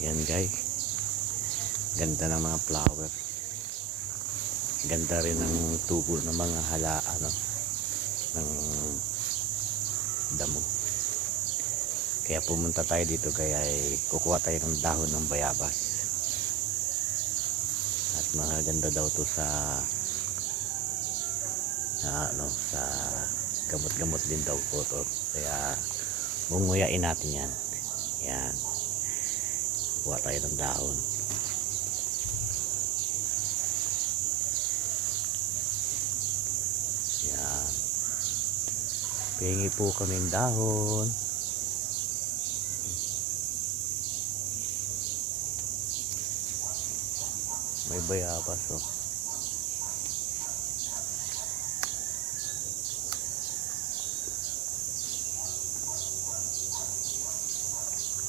Yan guys, ganda ng mga flower, ganda rin ng tubo ng mga ng damo. Kaya pumunta tayo dito, kaya kukuha tayo ng dahon ng bayabas. At maganda daw to sa sa gamot-gamot din daw po to. Kaya munguyain natin yan. Yan, kukuha tayo ng dahon. Yan, pingi po kami ng dahon. May bayabas, oh.